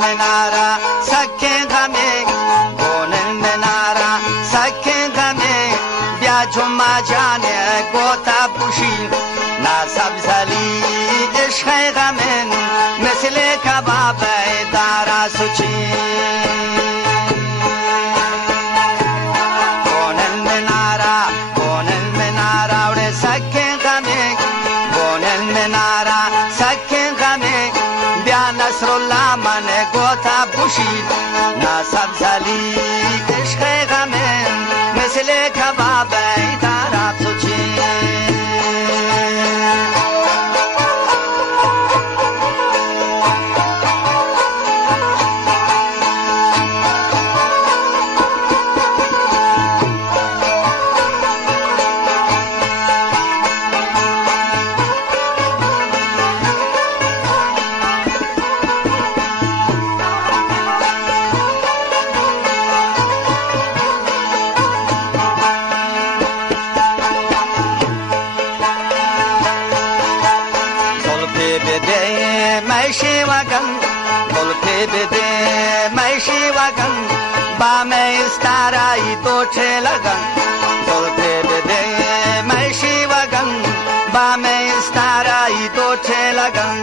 منارا سکه غمه گونل منارا سکه غمه بیا جمعه جانه گوتا پوشی ناسب زلی عشق غمه مثل کباب دارا سوچی نصرالله من گوتا پوشید ناسب زلی عشق غمه مثل کباب دارا سوچی بده میشی وگن گلپی بده میشی وگن با می استارایی تو چه لگن گلپی بده میشی وگن با می استارایی تو چه لگن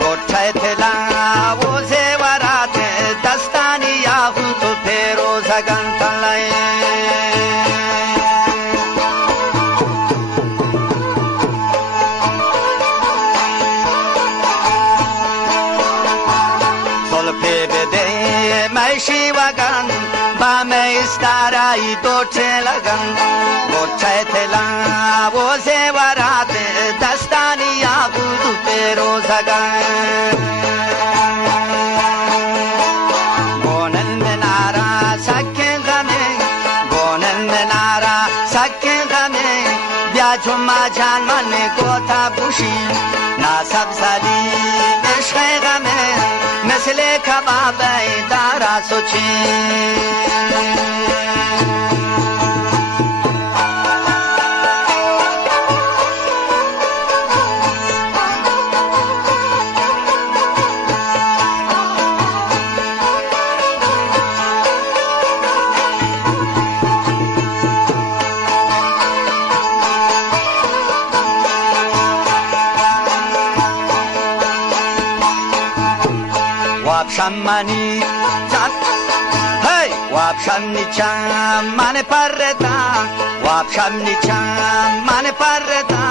گوچه تلا و زیورات دستانی یا خود پیروزگن تلای میشی وگن با می استارایی تو چه لگن گوچه تلا و زیورات دستانی یا بود پیروزگن گونل منارا سکن غمه گونل منارا سکن غمه بیا جمعه جان من گوتا پوشی ناسب زلی عشق غمه مثل کباب دارا سوچی وابشمانی جان هی وابشمنی چم من پرتا وابشمنی چم من پرتا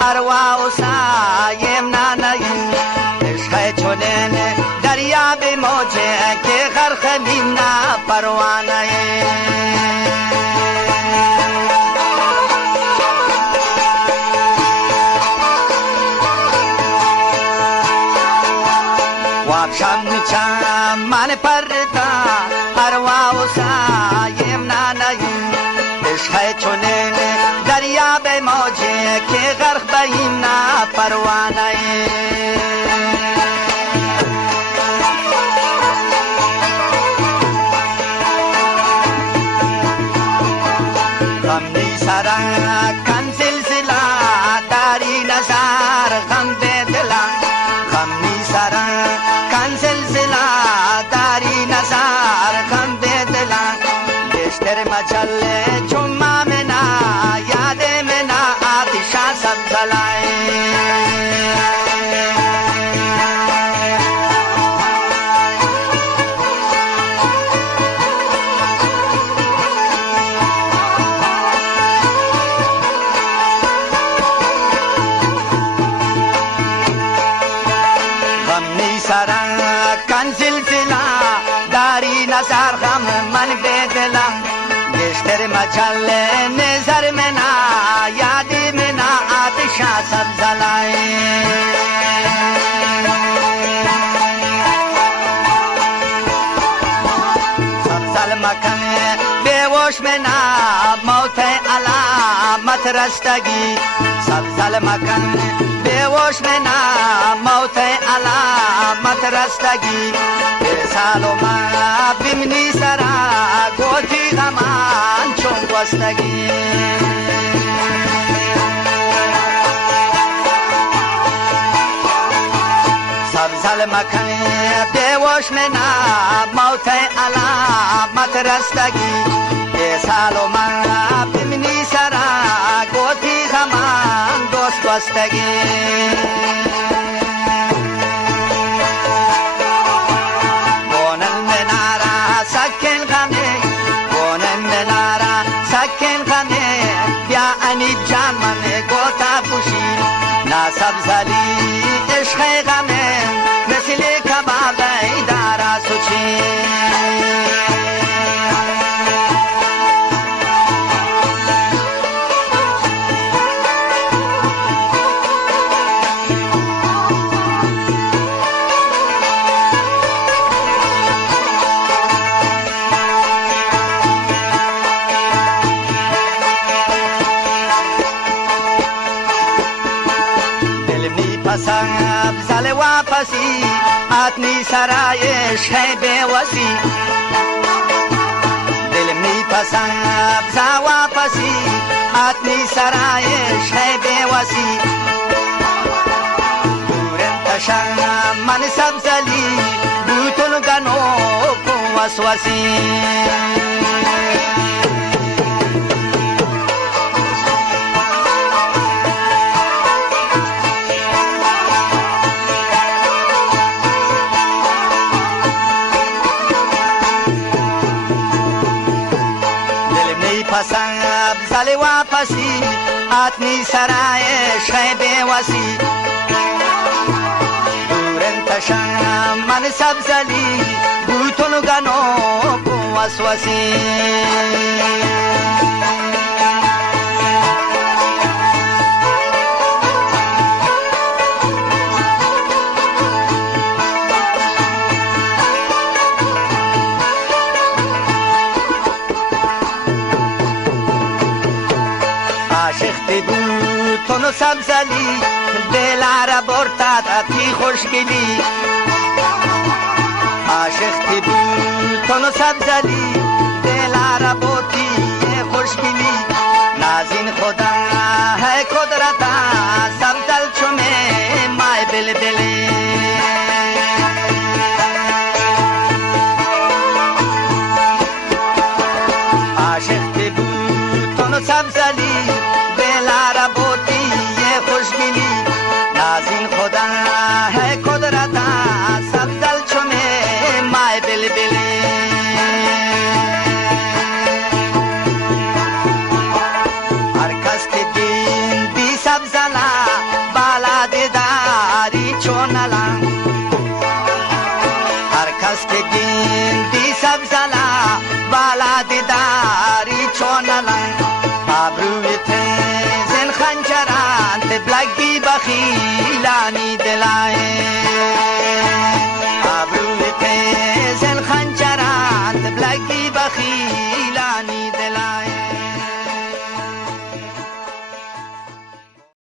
ارواح سایم نانیم عشق چنین دریا به موجه که غرق مینا پروانه وابشمنی چم من پرتا ارواح سایم نانیم عشق چنین دریا به موجه که غرق بیم نا پروانه غمنی سرا کن زلزلا داری نظر غم به دلا غمنی سرا کن زلزلا داری نظر غم به دلا بیشتر مجل جمعه منا یاد منا آتشا سب جلائے سرا کن زلزلا داری نظر غم من بدلا بیشتر مجل نظر منا یاد منا آتشا سب جلائے سب ظلم کن بیوش منا موت علامت رستگی سب ظلم کن بیوش منا موت علامت رستگی سالو ما بمنی سرا گوتی غمان چون گستگی سب سبزل مکن بیوش منا موت علامت رستگی یه سالو من بمینی سرا گوتی زمان دوست بستگی بونن منارا سکن خانه بونن منارا سکن خانه بیا انی جان من گوتا پوشی نا سبزلی عشق غمه مثل کباب دارا سوچی سبزل واپسی آتنی سرایش ہے بے وسی دل می پسند سبزا واپسی آتنی سرایش ہے بے وسی دورن تشنگ من سبزلی بوتن گنو کو وسوسی سبزل واپسی آتنی سرایش ہے بے وسی دورن تشنگ من سبزلی بوتن گنو کو وسوسی تونو سبزلی دلارا برتا تی خوشگلی عاشق بود تونو سبزلی دلارا بوتی خوشگلی نازین خدا ہے قدرتا سبزل چومے مای بل بلی عاشق بود تونو سبزلی دلارا بوتی خوشگلی نازین خدا ہے قدرتا سبزل چومے مای بل بلی ہر کس کے دین دی سبزلا بالا دیداری چونلا ہر کس کے دین دی سبزلا بالا دیداری چونلا آبروی تیزن خنجران بلگی بخیلانی دلائیں آبروی تیزن خنجران بلگی بخیلانی دلائیں